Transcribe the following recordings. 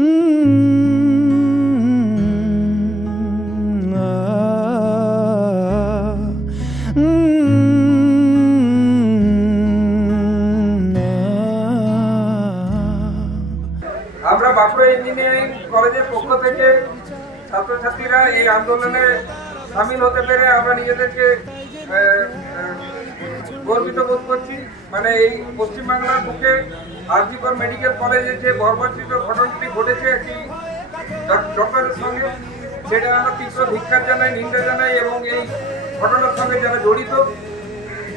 আমরা বাঁকুড়া ইঞ্জিনিয়ারিং কলেজের পক্ষ থেকে ছাত্রছাত্রীরা এই আন্দোলনে সামিল হতে পেরে আমরা নিজেদেরকে গর্বিত বোধ করছি। মানে এই পশ্চিমবাংলার বুকে আর.জি. কর মেডিকেল কলেজে যে বর্বরচিত ঘটনাটি ঘটেছে একটি ডক্টরের সঙ্গে, সেটা আমরা তীব্র ধিক্কার জানাই, নিন্দা জানাই এবং এই ঘটনার সঙ্গে যারা জড়িত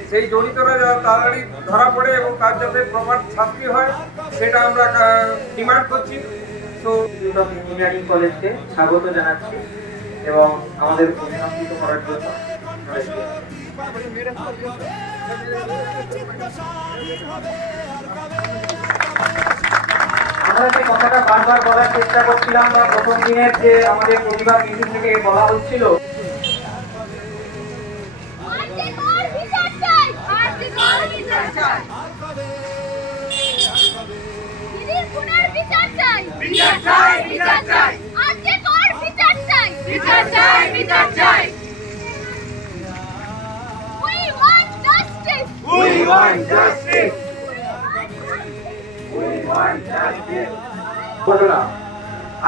সেই জড়িতরা যারা তাড়াতাড়ি ধরা পড়ে এবং তার যাতে প্রপার শাস্তি হয় সেটা আমরা ডিমান্ড করছি। তো ইঞ্জিনিয়ারিং কলেজকে স্বাগত জানাচ্ছি এবং আমাদের অভিনন্দিত করার জন্য আমরা যে কথাটা বারবার বলার চেষ্টা করছিলাম বা প্রথম দিনের যে আমাদের প্রতিবাদ মিছিল থেকে বলা হচ্ছিল,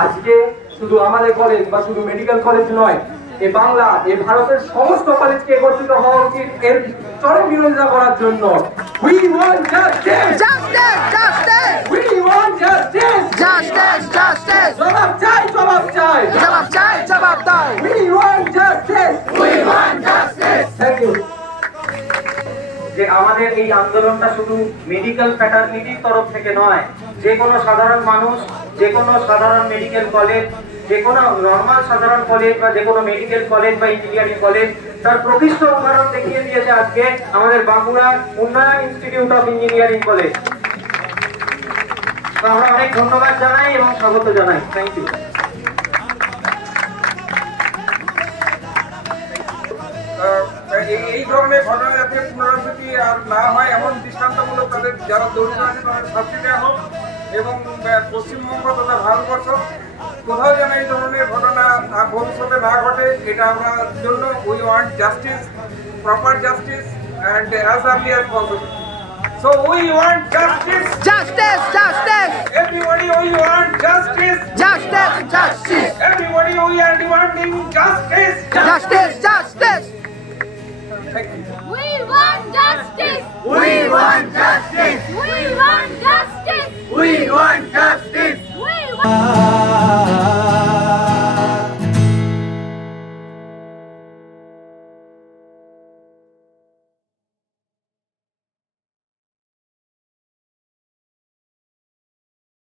আজকে শুধু আমাদের কলেজ বা শুধু মেডিকেল কলেজ নয়, এই বাংলা এই ভারতের সমস্ত কলেজকে একত্রিত হওয়া উচিত এর চরম বিরোধিতা করার জন্য। We want justice! Justice! Justice! We want justice! Justice! Justice! জবাব চাই, জবাব চাই, জবাব চাই, জবাব চাই। We want justice! We want justice! Thank you. যে আমাদের এই আন্দোলনটা শুধু মেডিকেল ফ্যাটার্নিটির তরফ থেকে নয়, যে কোনো সাধারণ মানুষ, যে কোনো সাধারণ মেডিকেল কলেজ, যে কোনো নর্মাল সাধারণ কলেজ বা যে কোনো মেডিকেল কলেজ বা ইঞ্জিনিয়ারিং কলেজ তার প্রকৃষ্ট উদাহরণ দেখিয়ে দিয়েছে আজকে আমাদের বাঁকুড়ার উন্নয়ন ইনস্টিটিউট অফ ইঞ্জিনিয়ারিং কলেজ। তো আমরা অনেক ধন্যবাদ জানাই এবং স্বাগত জানাই। Thank you. এই ধরনের ঘটনা যাতে পুনরাবৃত্তি আর না হয় এমন দৃষ্টান্তমূলক তাদের যারা জড়িত আছে তাদের শাস্তি দেওয়া হোক এবং পশ্চিমবঙ্গ তথা ভারতবর্ষ কোথাও যেন এই ধরনের ঘটনা ভবিষ্যতে না ঘটে, এটা আমরা জন্য we want justice, proper justice and as early as possible. So we want justice. Justice! Justice! Everybody, we want justice. Justice! Justice! Everybody, we are demanding justice. Justice! Justice! Thank you. We want justice! We want justice! We want justice! We want justice!